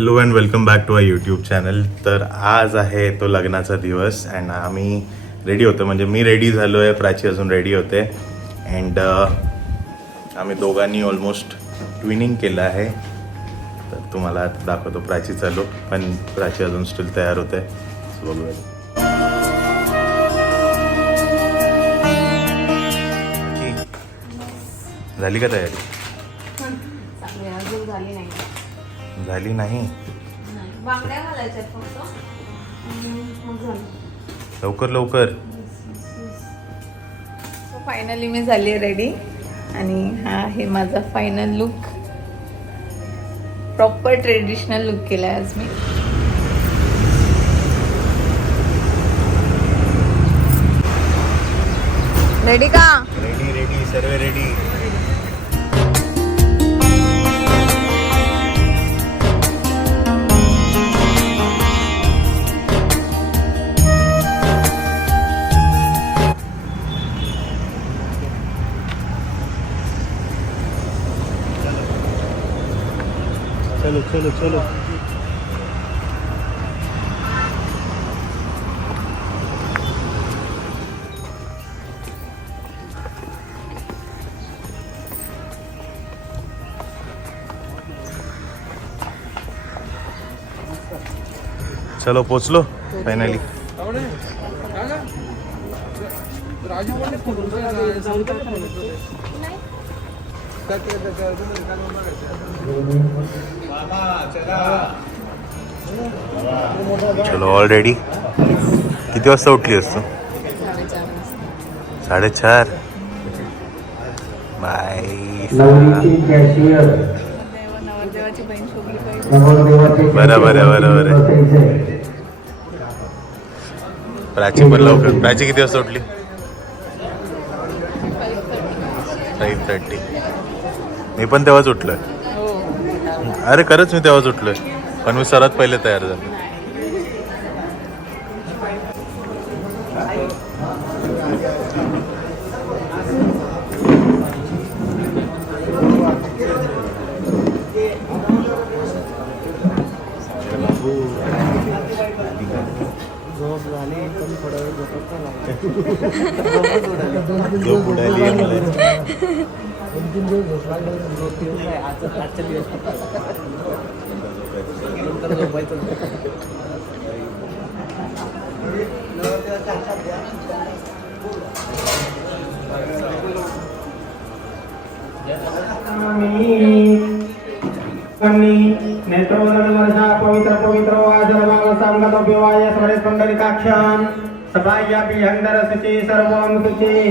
Hello and welcome back to I YouTube channel. तर आज आहे तो लग्नाचा दिवस अँड आम्ही रेडी होतो, म्हणजे मी रेडी झालो आहे, प्राची अजून रेडी होते अँड आम्ही दोघांनी ऑलमोस्ट ट्विनिंग केलं आहे. तर तुम्हाला दाखवतो प्राचीचा लुक, पण प्राची अजून स्टील तयार होते. सो बघूया. झाली का तयारी? अजून झाली नाही. झाली नाही. बांगड्या घालायच्या फक्त. मग झालं. लवकर लवकर. फायनली मी झाली रेडी आणि हा आहे माझा final look. Proper traditional look केलाय आज मी. रेडी का? रेडी रेडी सर्व रेडी. चलो चलो चलो. चलो पोचलो फायनली. चलो ऑलरेडी. किती वाजता उठली असतो? 4:30. बाय. नवरदेवाची बहीण शोभली पाहिजे. बरोबर. प्राची पण लवकर. प्राची किती वाजता उठली? 5:30. मी पण तेव्हाच उठलोय. अरे खरंच मी तेव्हाच उठलोय, पण मी सर्वात पहिले तयार झालो. झोप उडाली आहे मला. नेत्रोदर्शा पवित्र पवित्र वाजरवांग सांगत उपवाय स्मरे पुंडरीकाक्षां सभायापि हंदरसुचि सर्वं शुचिः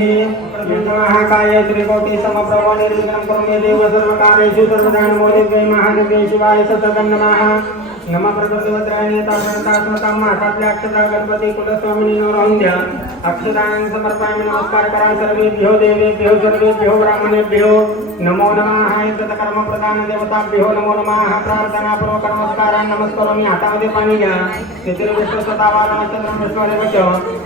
महाकाय त्रिकोटि समप्रभ निर्विघ्नं कुरु देव सर्वकार्येषु सर्वदा नमोदेव्यै महादेव्यै शिवाय सततं नमः. नमः प्रभुदेवत्राय तासनतास्मतां मातात्ल्या अक्षता गणपती कुलस्वामिनी नवरहंद्या अक्षतां समर्पयामि. नमस्कार करा सर्वेभ्यो देवेभ्यो सर्वेभ्यो ब्राह्मणेभ्यो नमो नमः. कर्म प्रधान देवताभ्यो नमो नमः. प्रार्थना पूर्वक नमस्कारान् नमस्करोमि. हातामध्ये पाणी घ्या. तेथील विष्णू स्वतःवार नक्षत्रं विष्णुदेवच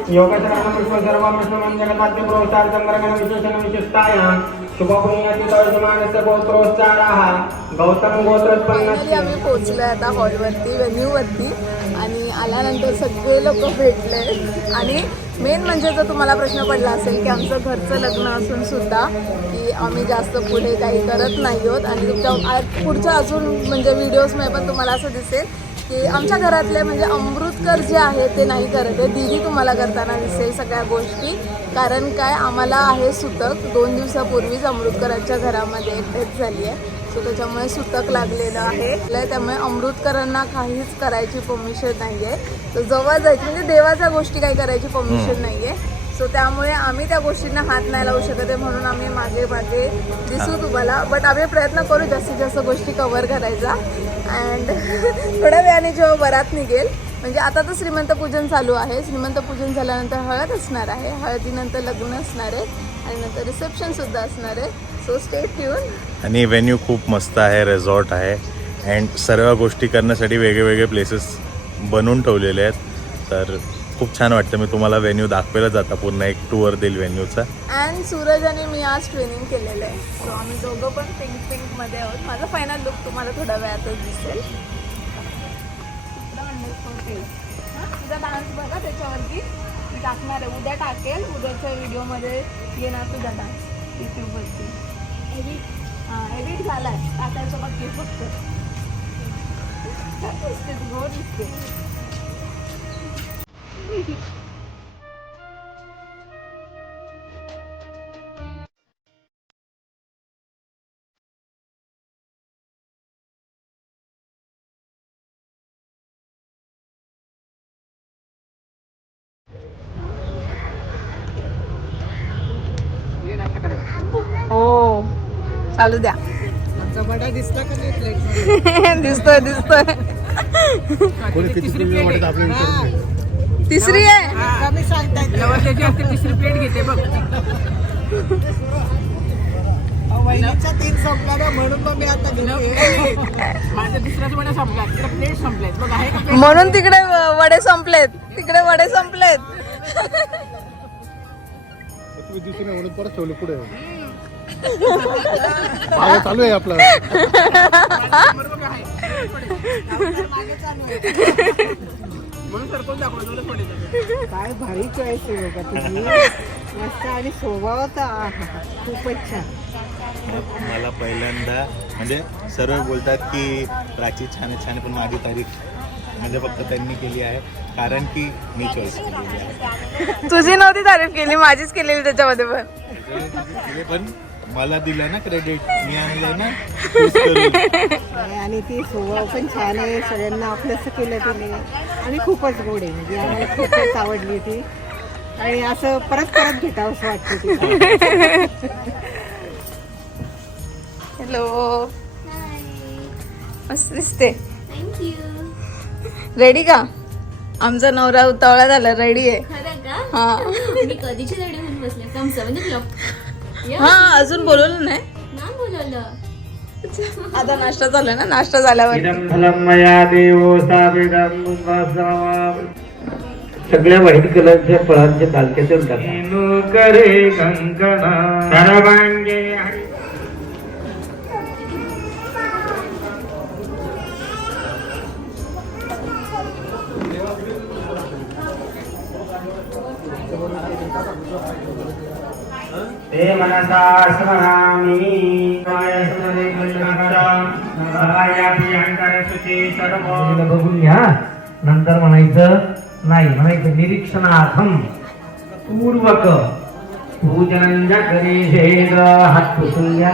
योगचरण पुष्प सर्वं विष्णुमं जगताद्य प्रोत्साह संग्रहण विशेषण विशिष्टायां शुभपुण्यतीतमानस्य गोत्रोच्चाराः गौतम गोत्रोत्पन्नस्य. आम्ही पोहोचलोय आता हॉलवरती, व्हेन्यूवरती, आणि आल्यानंतर सगळे लोक भेटले. आणि मेन म्हणजे जर तुम्हाला प्रश्न पडला असेल की आमचं घरचं लग्न असून सुद्धा की आम्ही जास्त पुढे काही करत नाही आहोत, आणि तुमच्या पुढच्या अजून म्हणजे व्हिडिओजमध्ये पण तुम्हाला असं दिसेल की आमच्या घरातले म्हणजे अमृतकर जे आहे ते नाही करत आहे. दीदी तुम्हाला करताना दिसेल सगळ्या गोष्टी. कारण काय, आम्हाला आहे सुतक. 2 दिवसापूर्वीच अमृतकरांच्या घरामध्ये डेथ झाली आहे. सो त्याच्यामुळे सुतक लागलेलं आहे. त्यामुळे अमृतकरांना काहीच करायची परमिशन नाही आहे. तर जवळ जायची म्हणजे देवाच्या गोष्टी काही करायची परमिशन नाही आहे. सो त्यामुळे आम्ही त्या गोष्टींना हात नाही लावू शकत आहे, म्हणून आम्ही मागे मागे दिसू तुम्हाला. बट आम्ही प्रयत्न करू जास्तीत जास्त गोष्टी कव्हर करायचा. अँड थोड्या वेळाने जेव्हा वरात निघेल, म्हणजे आता तर श्रीमंत पूजन चालू आहे. श्रीमंत पूजन झाल्यानंतर हळद असणार आहे. हळदीनंतर लग्न असणार आहे आणि नंतर रिसेप्शनसुद्धा असणार आहे. So stay tune. आणि व्हेन्यू खूप मस्त आहे, रिसॉर्ट आहे अँड सर्व गोष्टी करण्यासाठी वेगळे प्लेसेस बनवून ठेवलेले आहेत. तर खूप छान वाटतं. मी तुम्हाला व्हेन्यू दाखवायला जाता पूर्ण एक टूर देईल व्हेन्यूचा. अँड सूरज आणि मी आज ट्रेनिंग केलेलं आहे. सो आम्ही दोघं पण पिंक मध्ये आहोत. माझा फायनल लुक तुम्हाला थोड्या वेळातच दिसेल. तुझा डान्स बघा त्याच्यावरती मी टाकणार आहे, उद्या टाकेल. उद्याच्या व्हिडिओमध्ये येणार तुझा डान्स यूट्यूबवरती. एडिट झालाय, टाकायचं बाकी फक्त. दिसते तू, गोड दिसते. हो चालू द्या. दिसतोय दिसतोय. तिसरी आहे. तिसरी प्लेट घेते बघ. वहिनीच्या 3 संपल्या म्हणून मग मी आता घेते. माझ्या दुसऱ्याच वड्या संपल्या, प्लेट संपल्यात बघ. आहे का म्हणून तिकडे वडे संपलेत, तिकडे वडे संपलेत. दुसऱ्या म्हणून परत ठेवलं पुढे चालू आहे आपलं. म्हणून सरकून दाखवलं पडेल. काय भारी चॉईस आहे बघा तुझी. मस्त आणि स्वभावाचा खूपच छान. मला पहिल्यांदा म्हणजे सर्व बोलतात की प्राची छान आहे, छान आहे, पण माझी तारीफ म्हणजे फक्त त्यांनी केली आहे कारण की मी चॉईस केलेली आहे. तुझी नव्हती तारीफ केली, माझीच केलेली त्याच्यामध्ये पण. पण मला दिलं ना क्रेडिट, मी आणलं ना choose करून. आणि ती स्वभाव पण छान आहे, सगळ्यांना आपलंसं केलं तिने आणि खूपच गोड आहे. म्हणजे आम्हाला खूपच आवडली ती आणि असं परत परत भेटावं असं वाटतं ती. हॅलो, मस्त दिसते. रेडी का? आमचा नवरा उतावळा झाला, रेडी आहे. हा मी कधीची रेडी होऊन बसले. कमसा म्हणजे हा, अजून बोलवलं नाही. ना बोलवलं. आता नाश्ता झाला ना, नाश्ता झाल्यावर इदं फलं मया देवो साविदं बुद्धासवाम. सगळ्या व्हाईट कलरच्या फळांचे दालके तेल टाका. करे कंकणा सर्वांगे ते मनसा स्मरामि कायस्मरे कल्पनां सहायापि अंतरसुची सर्व. बघून घ्या, नंतर म्हणायचं नाही, म्हणायचं निरीक्षणार्थम पूर्वक पूजनंजा गणेशेंद्र. हात पुसून घ्या.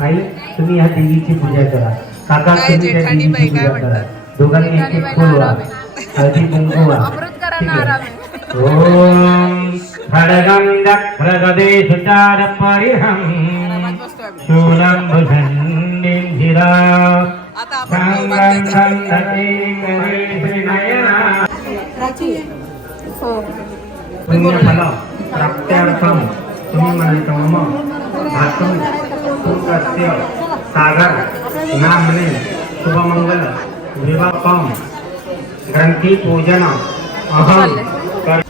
ताई तुम्ही ह्या देवीची पूजा करा. काका काय तुम्ही त्या जेठाणी देवीची बाई काय पूजा करा. म्हणतात? दोघांनी एक एक फुल वा, हळदी कुंकू वा. अमृत करा आराम आहे. ओम खडगं दक्षरगदे सुचार परिहं शूलं भुजन्निधिरा संगं संधते गणेशनयना. हो, पुण्यफलं प्राप्त्यार्थं तुम्ही म्हणायचं मम भातुं सुकस्य सागर नामने शुभमंगल विवाहं ग्रंथी पूजन अहं कर.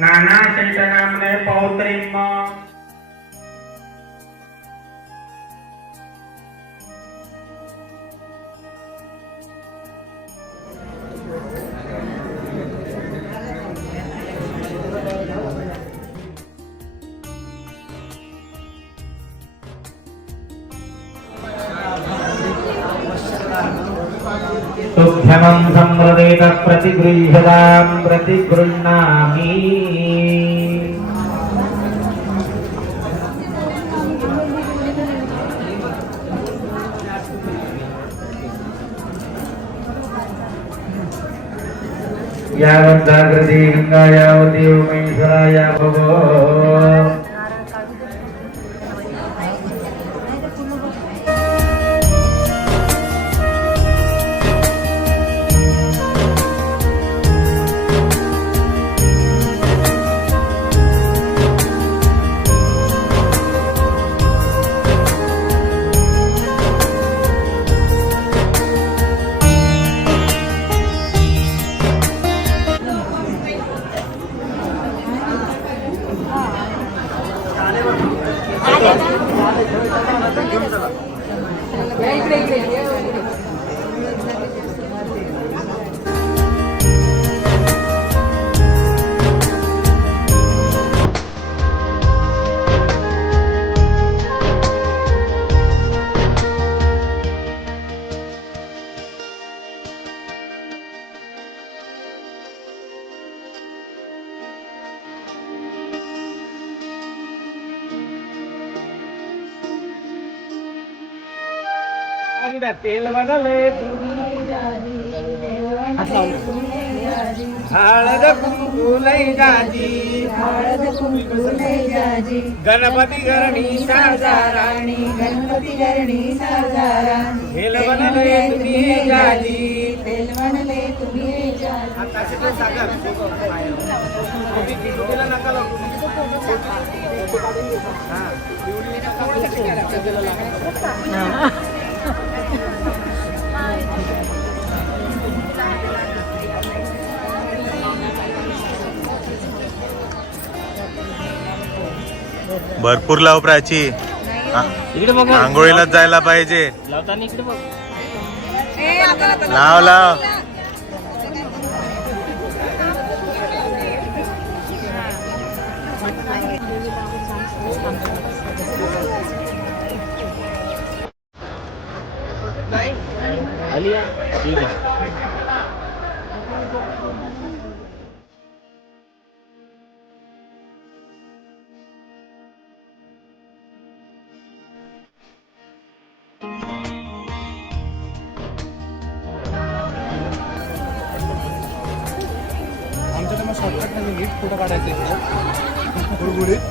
नाना चैतनामने पौत्रीम. तुभ्यमं सम्प्रदेत प्रतिगृह्यतां प्रतिगृह्णामि. यावद्जागृति गंगा यावती उमेश्वरा या भगो. आनंद तेल बनले हळद कुंकू लई जाजी गणपती घरणी साजाराणी तेल बनले तुम्ही जाजी आता शिकले सागर तिला नका लावू. हा भरपूर लाव प्राची. आंघोळीलाच जायला पाहिजे. लाव लाव. आमच्या मग शॉर्टकट मध्ये नीट फोटो काढायचे गुडगुडीत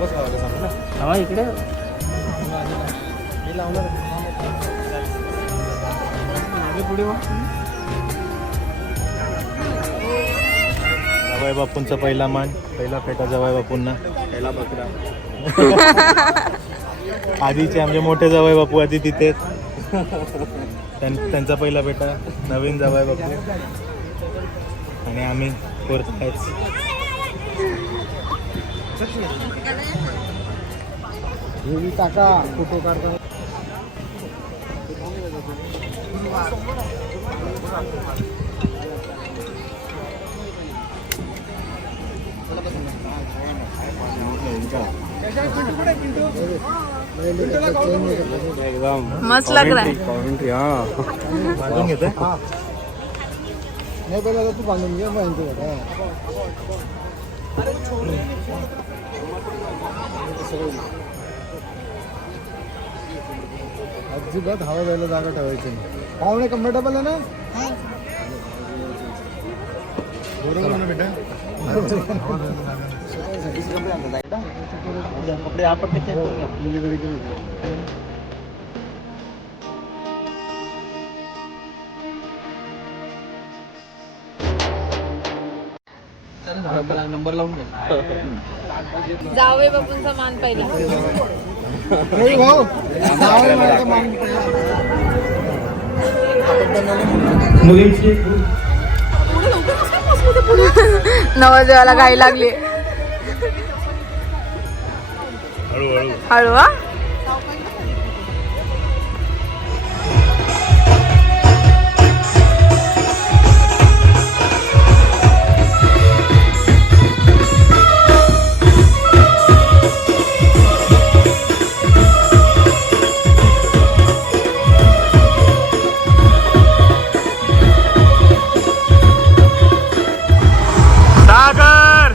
बस लावायला इकडे हे लावणार पुढे जवाई बापूंचा पहिला मान, पहिला फेटा जवाई बापूंना. पहिला बकरा. आधीचे आमचे मोठे जवाई बापू आधी तिथे, त्यांचा पहिला बेटा, नवीन जवाई बापू आणि आम्ही फोर्थ. काका फोटो काढता. मस्त लग रहा है. बांधून घेते. नाही पहिला तू बांधून घे मग अजिबात हवा जायला जागा ठेवायची नाही. पाहुणे कम्फर्टेबल आहे ना बरोबर ना बेटा. कपडे आपण नंबर लावून जावई बापूंचा मान पहिला. भाऊ मुलींची नवरदेवाला घाई लागली. हळूहळू. हळू हा. सागर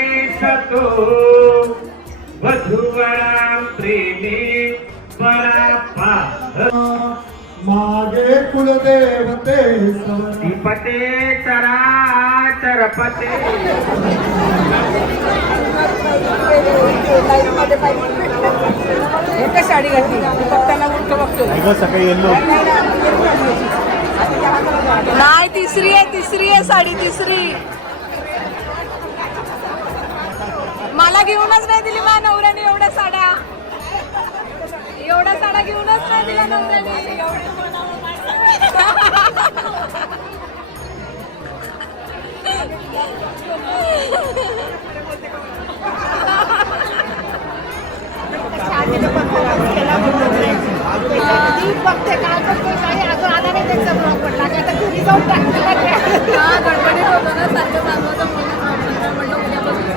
गणेश तो वधूवरा प्रेमी परापा मागे कुलदेवते दीपते चराचरपते साडी घातली फक्ताना उलट बघतो सकाळी येलो नाही, तिसरी आहे साडी, तिसरी. मला घेऊनच नाही दिली माझ्या नवऱ्याने एवढ्या साड्या घेऊनच नाही दिल्या नवऱ्याने. बघते काल बघतो साडी अजून आला नाही त्यांचा ब्लॉग पडला आता घरी जाऊन टाकला गडबडीत होतो ना, सारखं सांगतो म्हणलं उद्यापासून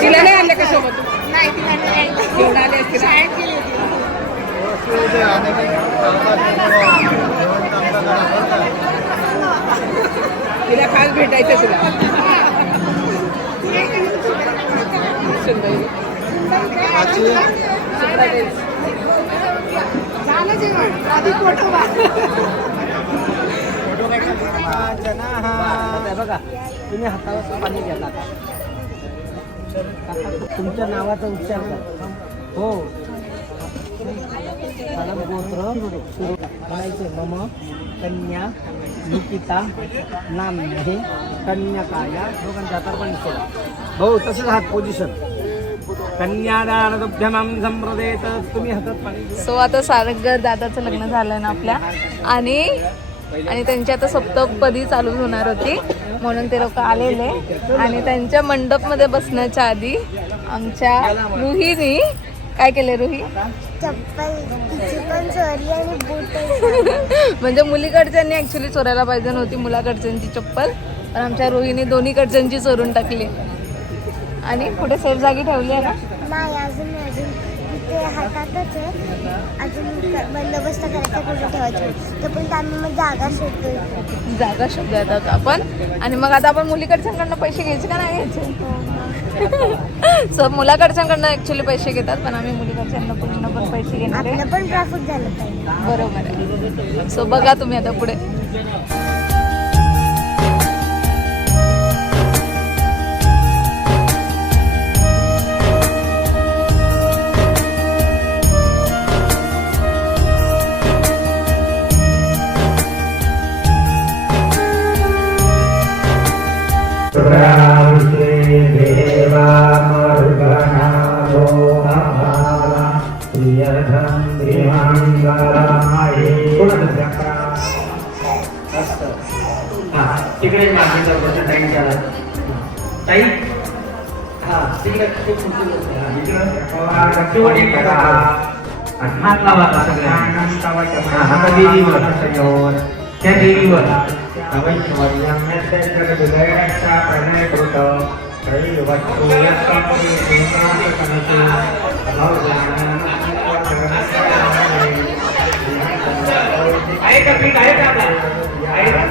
तिला नाही आणलं का सोबत? नाही तिला नाही घेऊन आले असते शाळेत गेली होती. तिला खास भेटायचं तुला झालं जेवण आधी फोटो बघा तुम्ही हातावर पाणी घेता तुमच्या नावाचा उच्चार करा. हो गोत्र सुरू करायचे. मम कन्या निकिता नाम हे कन्याकाया दोघांच्या हातावर पाणी सोडा. हो तसंच हात पोझिशन कन्यादान दुभ्यमाम संप्रदेत तुम्ही हातात पाणी. सो आता सारंग दादाचं लग्न झालं ना आपल्या, आणि त्यांची आता सप्तपदी चालू होणार होती म्हणून ते लोक आलेले. आणि त्यांच्या मंडपमध्ये बसण्याच्या आधी आमच्या रुहीने काय केले? रुही चप्पल तिची पण चोरी आणि बूट म्हणजे मुलीकडच्यांनी ऍक्च्युली चोरायला पाहिजे नव्हती मुलाकडच्यांची चप्पल, पण आमच्या रोहीने दोन्हीकडच्यांची चोरून टाकली आणि कुठे सेफ जागी ठेवली आहे ना. नाही अजून तिथे हातातच आहे. अजून बंदोबस्त करायचा कुठे ठेवायचं तोपर्यंत आम्ही मग जागा शोधतो. जागा शोधत आहोत आपण. आणि मग आता आपण मुलीकडच्यांकडनं पैसे घ्यायचे का नाही घ्यायचे? सो मुलाकडच्यांकडनं ऍक्च्युली पैसे घेतात, पण आम्ही मुलीकडच्यांना पण पैसे घेणार आहे. आपलं पण प्रॉफिट झालं पाहिजे. बरोबर आहे. सो बघा तुम्ही आता पुढे. तिकडे ताई हा तिकडे हात लावा आता देवीवर त्या देवीवर आहे का पीठ आहे का आहे का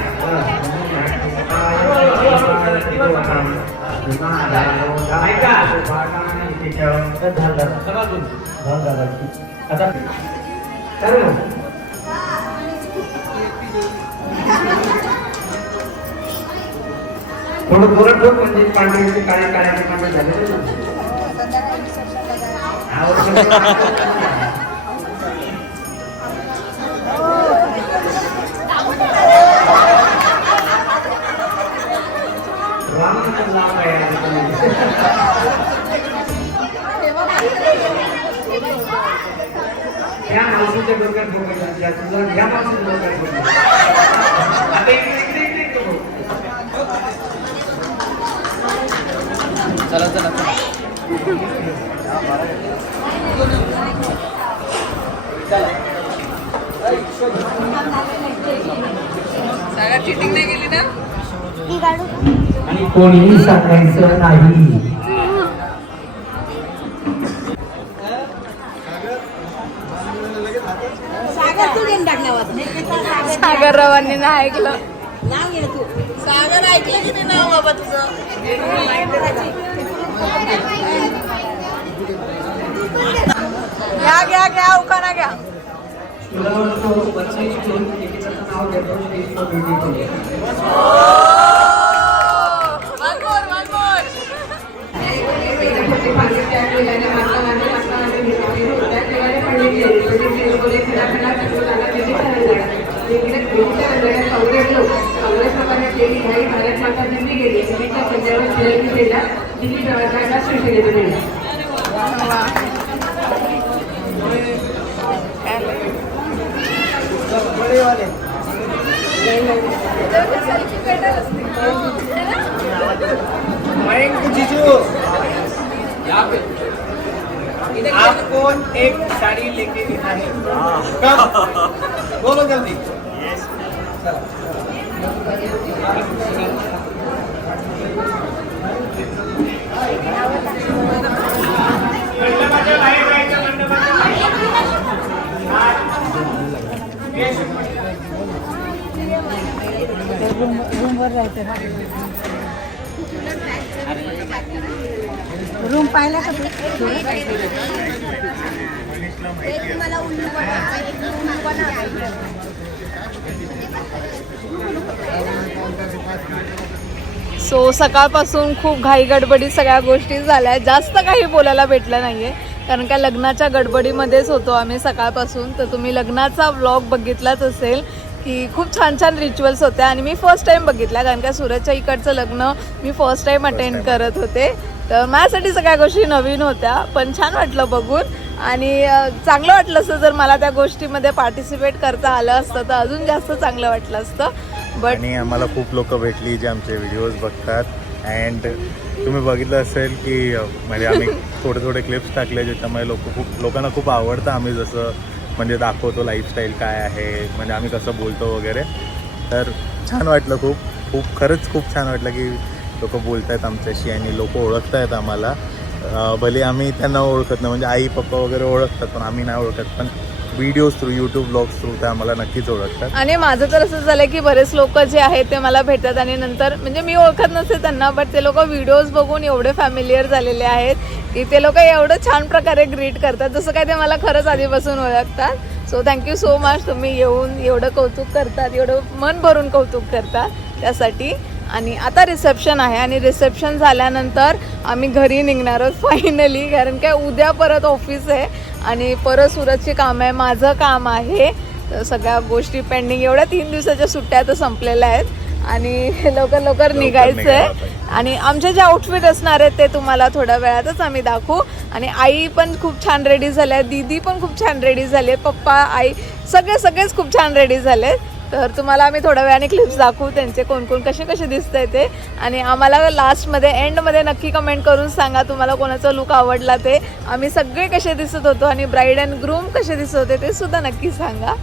थोडं जोरात ठेव म्हणजे पांढरे काळे काळ्याचे पांढरे झाले. या मावशीच्या डोक्यात बोलायचं या मावशीच्या डोक्यात चला चला जागा चिटिंग नाही गेली ना. ती काढू आणि कोणीही सांगायचं नाही. सागर तू घेऊन टाक नावात. सागर रावांनी ना ऐकलं. नाव घे तू. सागर ऐकलं की नाही नाव बाबा तुझं? घ्या उखाणा घ्या. मयंक जीजू आपको एक साड़ी लेके देना है. कब? बोलो जल्दी. रूमवर राहायचं ना. रूम पाहिला का तू? मला उल्लू सो सकाळपासून खूप घाई गडबडी सगळ्या गोष्टी झाल्या. जास्त काही बोलायला भेटलं नाहीये कारण का लग्नाच्या गडबडीमध्येच होतो आम्ही सकाळपासून. तर तुम्ही लग्नाचा व्लॉग बघितलाच असेल की खूप छान छान रिच्युअल्स होत्या आणि मी फर्स्ट टाईम बघितला कारण का सूरजच्या इकडचं लग्न मी फर्स्ट टाईम अटेंड करत होते. तर माझ्यासाठी सगळ्या गोष्टी नवीन होत्या पण छान वाटलं बघून आणि चांगलं वाटलं असतं जर मला त्या गोष्टीमध्ये पार्टिसिपेट करता आलं असतं तर अजून जास्त चांगलं वाटलं असतं. बट आणि आम्हाला खूप लोक भेटली जे आमचे व्हिडिओज बघतात. अँड तुम्ही बघितलं असेल की म्हणजे आम्ही थोडे क्लिप्स टाकले ज्याच्यामुळे लोकांना खूप आवडतं आम्ही जसं म्हणजे दाखवतो लाईफस्टाईल काय आहे म्हणजे आम्ही कसं बोलतो वगैरे. तर छान वाटलं खूप खरंच खूप छान वाटलं की लोक बोलत आहेत आमच्याशी आणि लोक ओळखत आहेत आम्हाला. भले आम्ही त्यांना ओळखत नाही म्हणजे आई पप्पा वगैरे ओळखतात पण आम्ही नाही ओळखत पण videos through YouTube blogs through ते आम्हाला नक्कीच ओळखतात. आणि माझं तर असं झालं की बरेच लोक जे आहेत ते मला भेटतात आणि नंतर म्हणजे मी ओळखत नसते त्यांना बट ते लोक व्हिडिओज बघून एवढे फॅमिलियर झालेले आहेत की ते लोक एवढं छान प्रकारे ग्रीट करतात जसं काय ते मला खरंच आधीपासून ओळखतात. सो थँक्यू सो मच तुम्ही येऊन एवढं कौतुक करतात एवढं मन भरून कौतुक करतात त्यासाठी. आणि आता रिसेप्शन आहे आणि रिसेप्शन झाल्यानंतर आम्ही घरी निघणार आहोत फायनली कारण काय उद्या परत ऑफिस आहे आणि परत सूरजची काम आहे माझं काम आहे. तर सगळ्या गोष्टी पेंडिंग एवढ्या 3 दिवसाच्या सुट्ट्या तर संपलेल्या आहेत आणि लवकर निघायचं आहे. आणि आमचे जे आउटफिट असणार आहेत ते तुम्हाला थोड्या वेळातच आम्ही दाखवू. आणि आई पण खूप छान रेडी झाली आहे दीदी पण खूप छान रेडी झाली आहे पप्पा आई सगळेच खूप छान रेडी झाले. तर तुम्हाला आम्ही थोड्या वेळाने क्लिप्स दाखवू त्यांचे कोण कसे दिसत आहे ते. आणि आम्हाला लास्टमध्ये एंडमध्ये नक्की कमेंट करून सांगा तुम्हाला कोणाचा लुक आवडला ते. आम्ही सगळे कसे दिसत होतो आणि ब्राईड अँड ग्रूम कसे दिसत होते ते सुद्धा नक्की सांगा.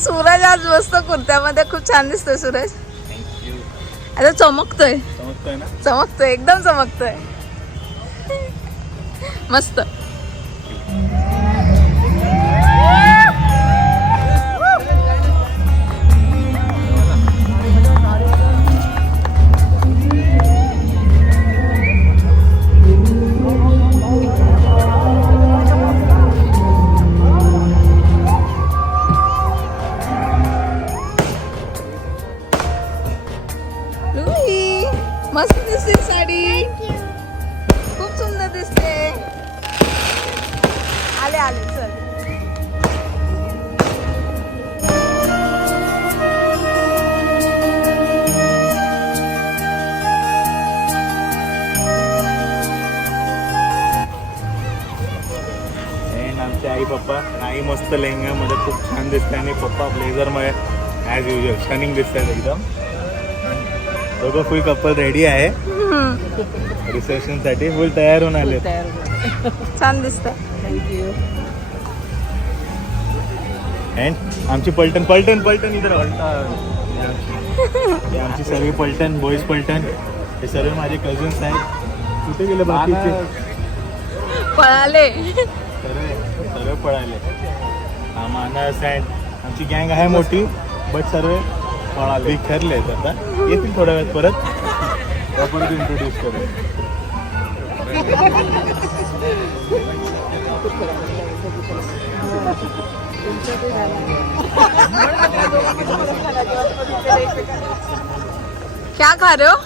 सूरज आज मस्त कुर्त्यामध्ये खूप छान दिसतोय सूरज. आता चमकतोय एकदम चमकतोय मस्त. मस्त दिसते साडी खूप सुंदर दिसते. आले चल. आमचे आई पप्पा आई मस्त लेहंगामध्ये खूप छान दिसते आणि पप्पा ब्लेझरमध्ये ॲज युजल शनिंग दिसतात एकदम. दोघं फुल कपल रेडी आहे रिसेप्शन साठी फुल तयार होऊन आले. छान दिसतं. थँक्यू. अँड आमची पलटण पलटण पलटण इथं पलटण हे आमची सर्व पलटण बॉईज पलटण हे सर्व माझे कझन्स आहेत. कुठे गेले बाकीचे? पळाले. सर्व पळाले. हा मानस अँड आमची गँग आहे मोठी बट सर्व पळाले ठरले आहेत. आता येतील थोड्या वेळात परत इंट्रोड्यूस करू. क्या खा रहे हो?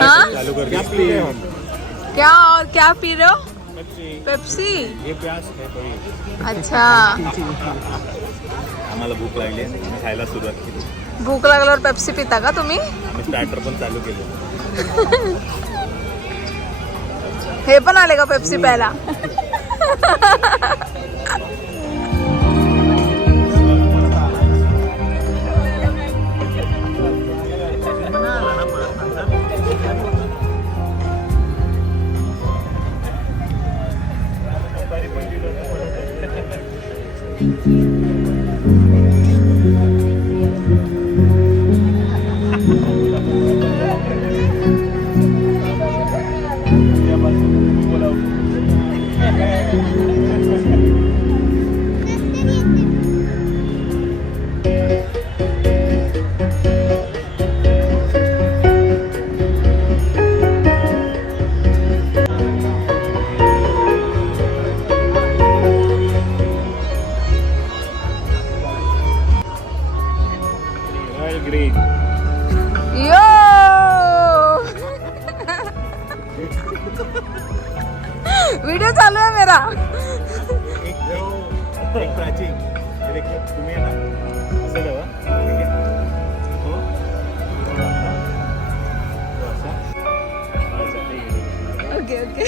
हाँ? चालू कर दिया. क्या और क्या पी रहे हो? पेप्सी. हे प्यास है थोडी. अच्छा. आम्हाला भूक लागली आहे. आम्ही खायला सुरुवात केली. भूक लागल्यावर पेप्सी पिता का तुम्ही? आम्ही स्टार्टर पण चालू केलं. हे पण आले का पेप्सी प्यायला? ग्रीन. यो. वीडियो चालू है मेरा. एक प्राचीन तुम्ही ना असं ठेवा. ठीक आहे. हो. Okay okay.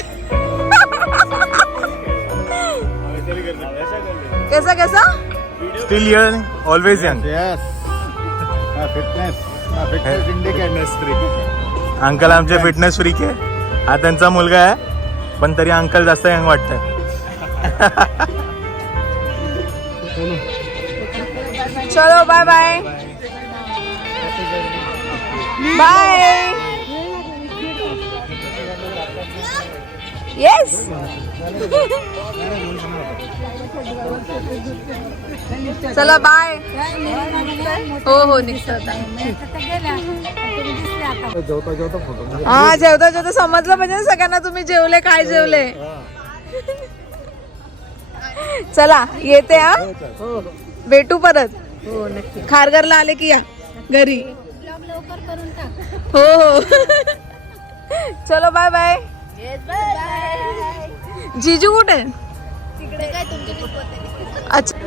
कैसा कैसा? Still young always young. Fitness indicators free. Uncle आमचे फिटनेस फ्रीक आहे. हा त्यांचा मुलगा आहे पण तरी अंकल जास्त यंग वाटतंय. चलो बाय बाय. बाय. येस. चला बाय. हो हो निघतो आता. हा जेवता जेवता समजलं पाहिजे ना सगळ्यांना तुम्ही जेवले काय जेवले. चला येते हा. भेटू परत. खारघरला आले की या घरी. हो हो. चलो बाय बाय. जीजू कुठे? अच्छा.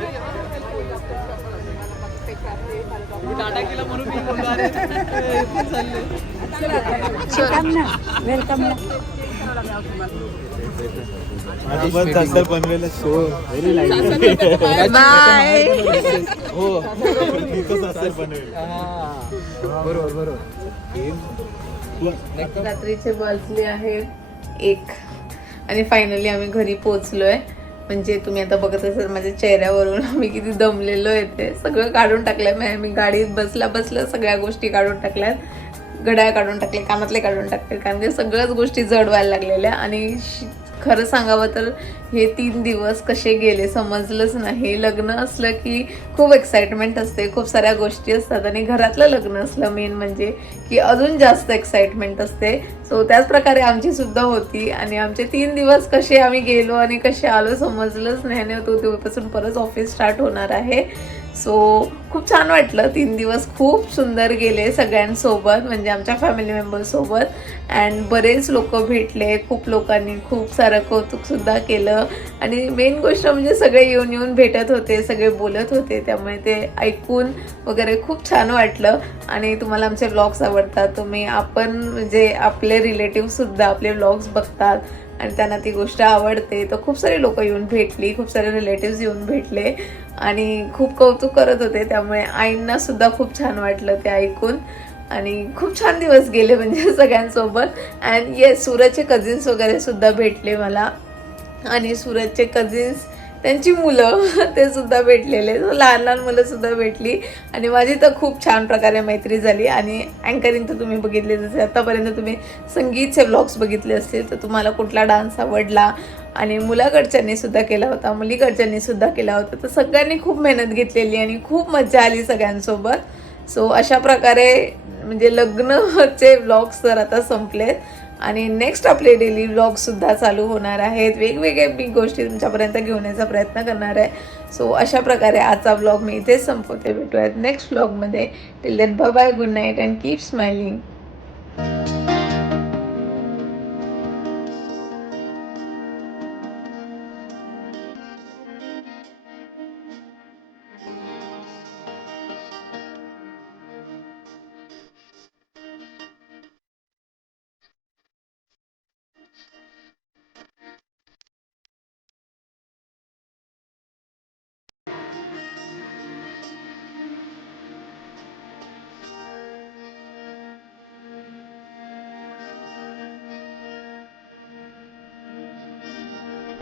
बनवेल शो व्हेरी बाय. हो बनवेल. बरोबर. रात्रीचे वाजले आहेत 1 आणि फायनली आम्ही घरी पोहोचलोय. म्हणजे तुम्ही आता बघत असाल माझ्या चेहऱ्यावरून आम्ही किती दमलेलो आहे. ते सगळं काढून टाकलंय मी गाडीत बसल्या सगळ्या गोष्टी काढून टाकल्यात. घड्याळ काढून टाकले, कानातले काढून टाकले, कारण की सगळ्याच गोष्टी जड व्हायला लागलेल्या. आणि खरं सांगावं तर हे 3 दिवस कसे गेले समजलंच नाही. लग्न असलं की खूप एक्साइटमेंट असते, खूप साऱ्या गोष्टी असतात आणि घरातलं लग्न असलं मेन म्हणजे की अजून जास्त एक्साइटमेंट असते. सो त्याच प्रकारे आमची सुद्धा होती आणि आमचे 3 दिवस कसे आम्ही गेलो आणि कसे आलो समजलंच नाही. आणि तो तेव्हापासून परत ऑफिस स्टार्ट होणार आहे. सो खूप छान वाटलं. 3 दिवस खूप सुंदर गेले सगळ्यांसोबत, म्हणजे आमच्या फॅमिली मेंबर्ससोबत. अँड बरेच लोक भेटले, खूप लोकांनी खूप सारं कौतुकसुद्धा केलं. आणि मेन गोष्ट म्हणजे सगळे येऊन भेटत होते, सगळे बोलत होते, त्यामुळे ते ऐकून वगैरे खूप छान वाटलं. आणि तुम्हाला आमचे व्लॉग्स आवडतात, आपण म्हणजे आपले रिलेटिव्हसुद्धा आपले व्लॉग्स बघतात आणि त्यांना ती गोष्ट आवडते. तर खूप सारे लोक येऊन भेटली, खूप सारे रिलेटिव्स येऊन भेटले आणि खूप कौतुक करत होते. त्यामुळे आईंना सुद्धा खूप छान वाटलं ते ऐकून. आणि खूप छान दिवस गेले म्हणजे सगळ्यांसोबत. अँड येस सूरजचे कझिन्स वगैरे सुद्धा भेटले मला. आणि सूरजचे कझिन्स त्यांची मुलं ते सुद्धा भेटलेले. सो लहान लहान मुलंसुद्धा भेटली आणि माझी तर खूप छान प्रकारे मैत्री झाली. आणि अँकरिंग तर तुम्ही बघितले, जसे आतापर्यंत तुम्ही संगीतचे व्लॉग्स बघितले असतील तर तुम्हाला कुठला डान्स आवडला आणि मुलाकडच्यांनी सुद्धा केला होता, मुलीकडच्यांनी सुद्धा केला होता. तर सगळ्यांनी खूप मेहनत घेतलेली आणि खूप मजा आली सगळ्यांसोबत. सो अशा प्रकारे म्हणजे लग्नचे व्लॉग्स तर आता संपलेत आणि नेक्स्ट आपले डेली व्लॉगसुद्धा चालू होणार आहेत. वेगवेगळे मी गोष्टी तुमच्यापर्यंत घेऊन यायचा प्रयत्न करणार आहे. सो अशा प्रकारे आजचा व्लॉग मी इथेच संपवते. भेटूयात नेक्स्ट व्लॉगमध्ये. Till then bye bye, good night and keep smiling.